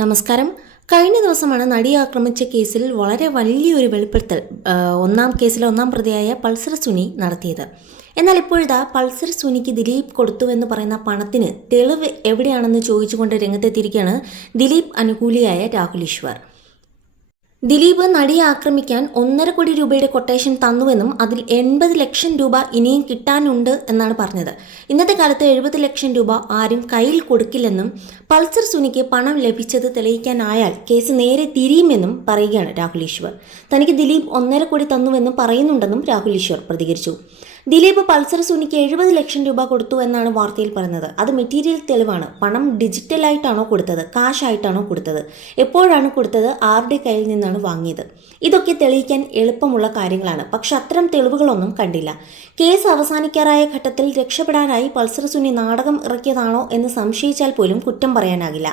നമസ്കാരം. കഴിഞ്ഞ ദിവസമാണ് നടിയെ ആക്രമിച്ച കേസിൽ വളരെ വലിയൊരു വെളിപ്പെടുത്തൽ ഒന്നാം കേസിലെ ഒന്നാം പ്രതിയായ പൾസർ സുനി നടത്തിയത്. എന്നാൽ ഇപ്പോഴത്തെ പൾസർ സുനിക്ക് ദിലീപ് കൊടുത്തുവെന്ന് പറയുന്ന പണത്തിന് തെളിവ് എവിടെയാണെന്ന് ചോദിച്ചുകൊണ്ട് രംഗത്തെത്തിയിരിക്കുകയാണ് ദിലീപ് അനുകൂലിയായ രാഹുൽ ഈശ്വർ. ദിലീപ് നടിയെ ആക്രമിക്കാൻ ഒന്നര കോടി രൂപയുടെ കൊട്ടേഷൻ തന്നുവെന്നും അതിൽ എൺപത് ലക്ഷം രൂപ ഇനിയും കിട്ടാനുണ്ട് എന്നാണ് പറഞ്ഞത്. ഇന്നത്തെ കാലത്ത് എഴുപത് ലക്ഷം രൂപ ആരും കയ്യിൽ കൊടുക്കില്ലെന്നും പൾസർ സുനിക്ക് പണം ലഭിച്ചത് തെളിയിക്കാനായാൽ കേസ് നേരെ തിരിയുമെന്നും പറയുകയാണ് രാഹുൽ ഈശ്വർ. തനിക്ക് ദിലീപ് ഒന്നര കോടി തന്നുവെന്നും പറയുന്നുണ്ടെന്നും രാഹുൽ ഈശ്വർ പ്രതികരിച്ചു. ദിലീപ് പൾസർ സുനിക്ക് എഴുപത് ലക്ഷം രൂപ കൊടുത്തു എന്നാണ് വാർത്തയിൽ പറയുന്നത്. അത് മെറ്റീരിയൽ തെളിവാണ്. പണം ഡിജിറ്റലായിട്ടാണോ കൊടുത്തത്? കാശായിട്ടാണോ കൊടുത്തത്? എപ്പോഴാണ് കൊടുത്തത്? ആരുടെ കയ്യിൽ നിന്നാണ് വാങ്ങിയത്? ഇതൊക്കെ തെളിയിക്കാൻ എളുപ്പമുള്ള കാര്യങ്ങളാണ്. പക്ഷെ അത്തരം തെളിവുകളൊന്നും കണ്ടില്ല. കേസ് അവസാനിക്കാറായ ഘട്ടത്തിൽ രക്ഷപ്പെടാനായി പൾസർ സുനി നാടകം ഇറക്കിയതാണോ എന്ന് സംശയിച്ചാൽ പോലും കുറ്റം പറയാനാകില്ല.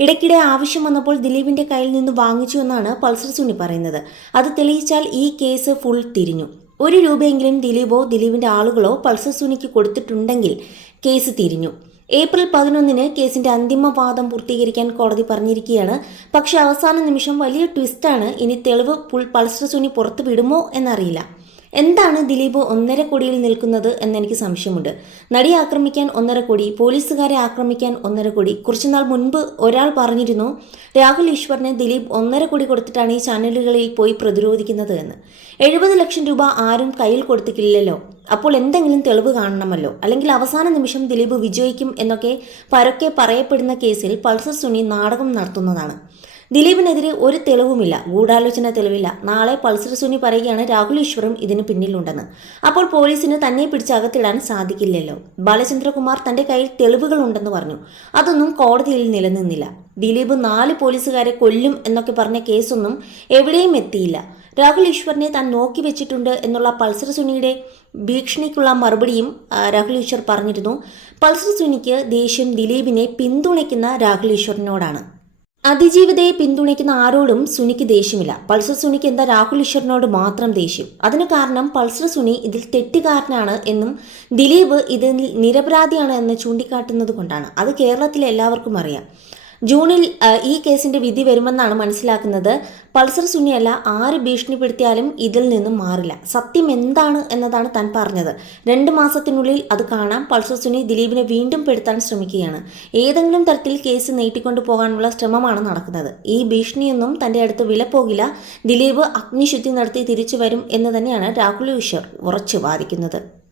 ഇടയ്ക്കിടെ ആവശ്യം വന്നപ്പോൾ ദിലീപിന്റെ കയ്യിൽ നിന്ന് വാങ്ങിച്ചു എന്നാണ് പൾസർ സുനി പറയുന്നത്. അത് തെളിയിച്ചാൽ ഈ കേസ് ഫുൾ തിരിഞ്ഞു. ഒരു രൂപയെങ്കിലും ദിലീപോ ദിലീപിന്റെ ആളുകളോ പൾസർ സുനിക്ക് കൊടുത്തിട്ടുണ്ടെങ്കിൽ കേസ് തിരിഞ്ഞു. ഏപ്രിൽ പതിനൊന്നിന് കേസിന്റെ അന്തിമ വാദം പൂർത്തീകരിക്കാൻ കോടതി പറഞ്ഞിരിക്കുകയാണ്. പക്ഷേ അവസാന നിമിഷം വലിയ ട്വിസ്റ്റാണ് ഇനി തെളിവ് പുൾ- പൾസർ സുനി പുറത്തു വിടുമോ എന്നറിയില്ല. എന്താണ് ദിലീപ് ഒന്നര കോടിയിൽ നിൽക്കുന്നത് എന്നെനിക്ക് സംശയമുണ്ട്. നടി ആക്രമിക്കാൻ ഒന്നര കോടി പോലീസുകാരെ ആക്രമിക്കാൻ ഒന്നര കോടി. കുറച്ചുനാൾ മുൻപ് ഒരാൾ പറഞ്ഞിരുന്നു രാഹുൽ ഈശ്വറിന് ദിലീപ് ഒന്നര കോടി കൊടുത്തിട്ടാണ് ഈ ചാനലുകളിൽ പോയി പ്രതിരോധിക്കുന്നത് എന്ന്. എഴുപത് ലക്ഷം രൂപ ആരും കയ്യിൽ കൊടുത്തിട്ടില്ലല്ലോ. അപ്പോൾ എന്തെങ്കിലും തെളിവ് കാണണമല്ലോ. അല്ലെങ്കിൽ അവസാന നിമിഷം ദിലീപ് വിജയിക്കും എന്നൊക്കെ പരൊക്കെ പറയപ്പെടുന്ന കേസിൽ പൾസർ സുനി നാടകം നടത്തുന്നതാണ്. ദിലീപിനെതിരെ ഒരു തെളിവുമില്ല ഗൂഢാലോചന തെളിവില്ല. നാളെ പൾസർ സുനി പറയുകയാണ് രാഹുൽ ഈശ്വറും ഇതിന് പിന്നിലുണ്ടെന്ന്. അപ്പോൾ പോലീസിന് തന്നെ പിടിച്ചകത്തിടാൻ സാധിക്കില്ലല്ലോ. ബാലചന്ദ്രകുമാർ തന്റെ കയ്യിൽ തെളിവുകൾ ഉണ്ടെന്ന് പറഞ്ഞു. അതൊന്നും കോടതിയിൽ നിലനിന്നില്ല. ദിലീപ് നാല് പോലീസുകാരെ കൊല്ലും എന്നൊക്കെ പറഞ്ഞ കേസൊന്നും എവിടെയും എത്തിയില്ല. രാഹുൽ ഈശ്വറിനെ താൻ നോക്കി വെച്ചിട്ടുണ്ട് എന്നുള്ള പൾസർ സുനിയുടെ ഭീഷണിക്കുള്ള മറുപടിയും രാഹുൽ ഈശ്വർ പറഞ്ഞിരുന്നു. പൾസർ സുനിക്ക് ദേഷ്യം ദിലീപിനെ പിന്തുണയ്ക്കുന്ന രാഹുൽ ഈശ്വറിനോടാണ്. അതിജീവിതയെ പിന്തുണയ്ക്കുന്ന ആരോടും സുനിക്ക് ദേഷ്യമില്ല. പൾസർ സുനിക്ക് എന്താ രാഹുൽ ഈശ്വറിനോട് മാത്രം ദേഷ്യം? അതിന് കാരണം പൾസർ സുനി ഇതിൽ തെറ്റുകാരനാണ് എന്നും ദിലീപ് ഇതിൽ നിരപരാധിയാണ് എന്ന് ചൂണ്ടിക്കാട്ടുന്നത് കൊണ്ടാണ്. അത് കേരളത്തിലെ എല്ലാവർക്കും അറിയാം. ജൂണിൽ ഈ കേസിന്റെ വിധി വരുമെന്നാണ് മനസ്സിലാക്കുന്നത്. പൾസർ സുനിയല്ല ആര് ഭീഷണിപ്പെടുത്തിയാലും ഇതിൽ നിന്നും മാറില്ല. സത്യം എന്താണ് എന്നതാണ് താൻ പറഞ്ഞത്. രണ്ട് മാസത്തിനുള്ളിൽ അത് കാണാം. പൾസർ സുനി ദിലീപിനെ വീണ്ടും പെടുത്താൻ ശ്രമിക്കുകയാണ്. ഏതെങ്കിലും തരത്തിൽ കേസ് നീട്ടിക്കൊണ്ടു പോകാനുള്ള ശ്രമമാണ് നടക്കുന്നത്. ഈ ഭീഷണിയൊന്നും തന്റെ അടുത്ത് വില പോകില്ല. ദിലീപ് അഗ്നിശുദ്ധി നടത്തി തിരിച്ചു വരും എന്ന് തന്നെയാണ് രാഹുൽ ഈശ്വർ ഉറച്ചു വാദിക്കുന്നത്.